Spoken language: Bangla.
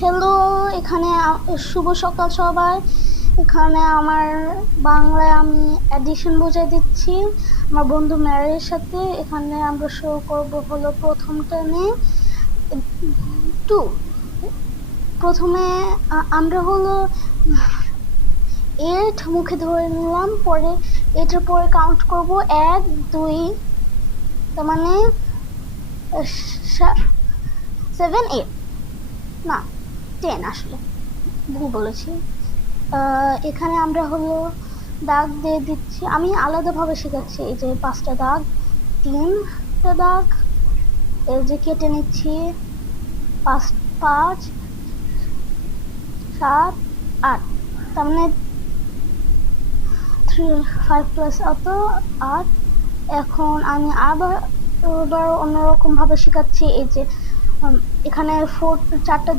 হ্যালো, এখানে শুভ সকাল সবাই। এখানে আমার বাংলায় আমি অ্যাডিশন বোঝাই দিচ্ছি আমার বন্ধু ম্যারের সাথে। এখানে আমরা শো করব হলো প্রথম টানে 2। প্রথমে আমরা হলো 8 মুখে ধরে নিলাম, পরে এটার পরে কাউন্ট করব 1 2, তার মানে 7 8 না 10, আসলে ভুল বলেছি। এখানে আমরা হলো দাগ দিয়ে দিচ্ছি, আমি আলাদাভাবে শেখাচ্ছি। এই যে 5টা দাগ, 3টা দাগ, এই যে কেটে নিচ্ছি 5 5 7 8, তার মানে 3 5 প্লাস 8। এখন আমি আবার অন্যরকম ভাবে শেখাচ্ছি। এই যে এখানে 4 4টা